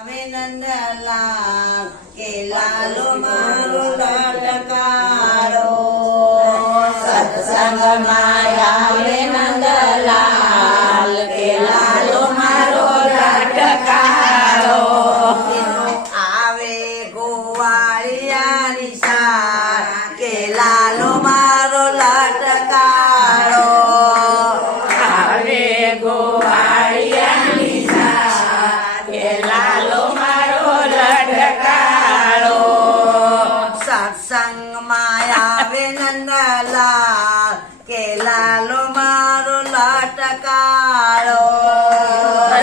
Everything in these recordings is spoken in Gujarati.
આવે નંદલાલ કે લાલો મારો લટકારો સત્સંગમાં આવે નંદલાલ કે લાલો મારો લટકારો આવે ગોવાળિયાની સાર કે લાલો મારો લટકારો આવે ગોવાળિયાની સાર કે લાલો મારો લટકારો સત્સંગમાં આવે નંદલાલ કે લાલો મારો લટકારો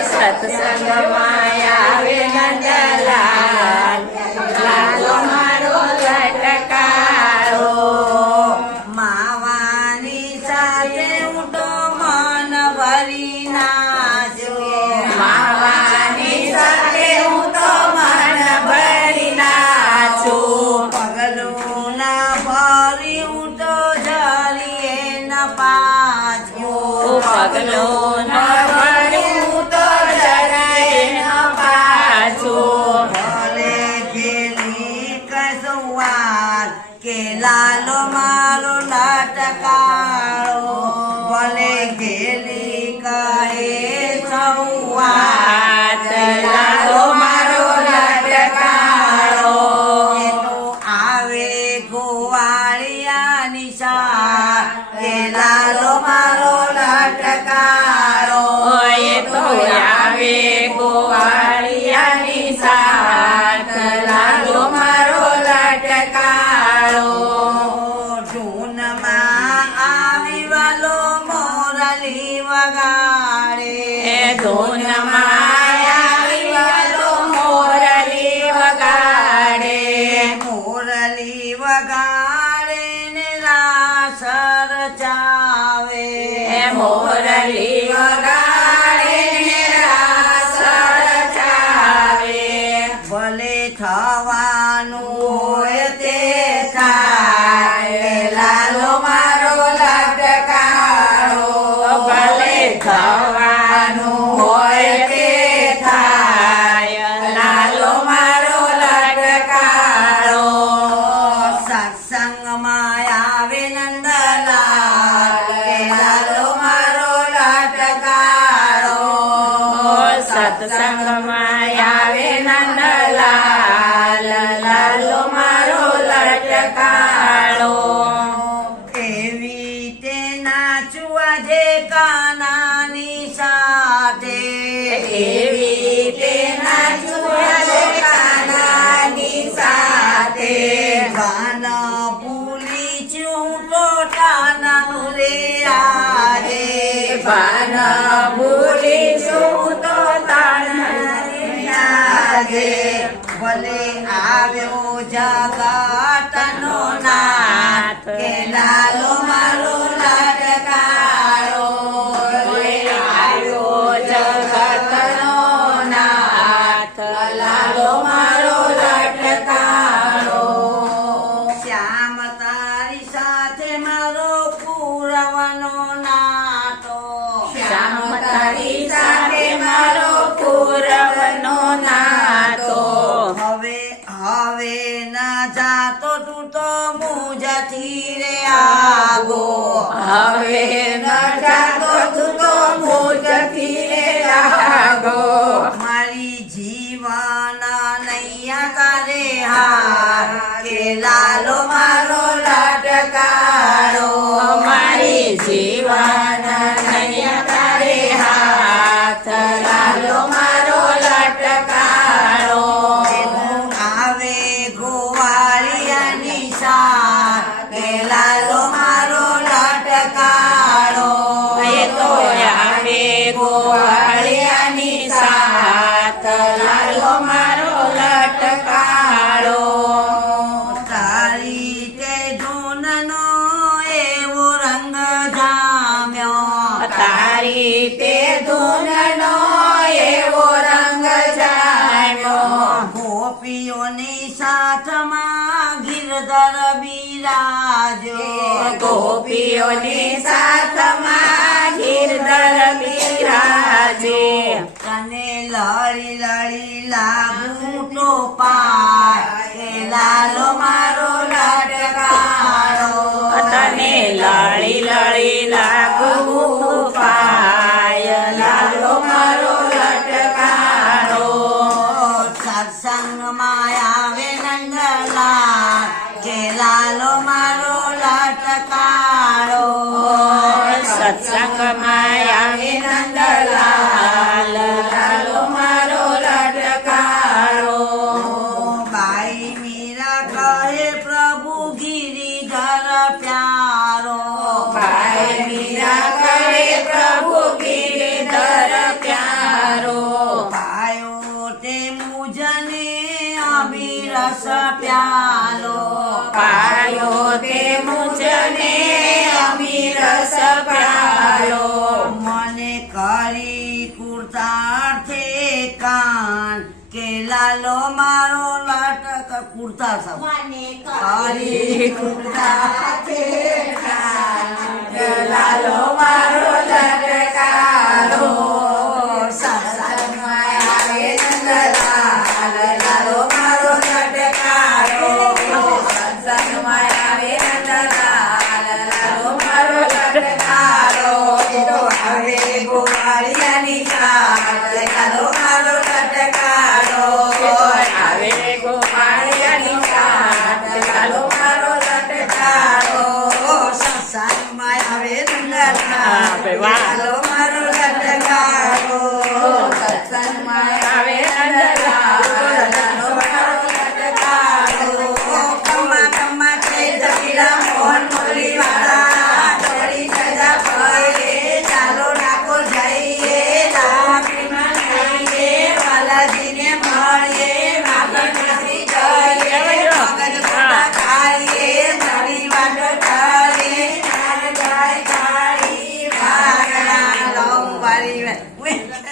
સત્સંગમાં આવે નંદલાલ લાલો મારો લટકારો માવાની સાથે ઉઠો મન ભરી નાચો માવાની સાથે હું તો મન ભરી નાચું પગલું ના ભરી ઉઠો જરીએ ન પાછું પગલું ન ભર્યું તો જરાય ન પાછું ભલે ગેલી કસુવાર કે લાલો મારો લટકારો ભલે ગેલી કહે સૌવાર લાલો મારો લટકારો એ તો આવે ગોવાળિયાની સાર કે લાલો મારો લટકારો એ તો આવે ગોવાળિયાની સાથ લાલો મારો લટકારો જૂનમાં આવી વાલો મોરલી વગાડે એ ધૂનમાં આવી વાલો મોરલી વગાડે મોરલી વગાડે ને રાસ રચાવે એ મોરલી વગાડે ને રાસ રચાવે ભલે થવાનું હોય તે થાય લાલો મારો લટકારો ભલે થવાનું હોય તે થાય લાલો મારો લટકારો સત્સંગમાં આવે નંદલાલ કે લાલો મારો લટકારો સત્સંગમાં આવે નંદલાલ લાલો મારો લટકારો એવી તે નાચવા જે કાનાની સાથે એવી તે નાચવા કાનાની સાથે ગાન ભૂલી ચૂંટો ટાનાનું રે આજે ભાન ભૂલી છું તો તાણે ભલે આવ્યો જગતનો નાથ કે લાલો મારો લટકારો આવ્યો જગતનો નાથ લાલો મારો લટકારો શ્યામ તારી સાથે મારો પૂરવનો નાતો શ્યામ તારી સાથે મારો પૂરવનો નાતો હવે ન જાતો તું તો મુજથી રે આગો હવે ન જાતો તું તો મુજથી રે લાગો મારી જીવન નૈયા તારે હાર કે લાલો મારો લટકારો મારી જીવન નૈયા તારે હાથ લાલો મારો લટકારો આવે ગોવાળિયાની સાર કે લાલો મારો લટકારો એ તો આવે ગોવાળિયાની સાથ લાલો મારો લટકારો તારી તે ધૂનનો એવો રંગ જામ્યો તારી તે ધૂનનો એવો રંગ જામ્યો ગોપીઓની સાથમાં ગિરધર બિરાજો ગોપીઓની સાથમાં ગિરધર બિરાજે તને લડી લડી લાગ એટલો પાય કે લાલો મારો લટકાળો તને લળી લળી લાગવું પાય લાલો મારો લટકારો સત્સંગમાં આવે નંદલાલ કે લાલો મારો લટકાળો સત્સંગમાં આવે નંદલાલ લાલો મારો લટકારો બાઈ મીરા કહે પ્રભુ ગિરિધર પ્યારો ભાઈ મીરા કરે પ્રભુ ગિરિધર પ્યારો પાયો તે મુજને અભિરસ પ્યાલો પાયો તે મુજને અમીરસ પ્યાલો મને કરી કુર્તાર્થે કાન કે લાલો મારો લટક કુર્તા સૌ કરી કુર્તાર્થે લાલો મારો લટકારો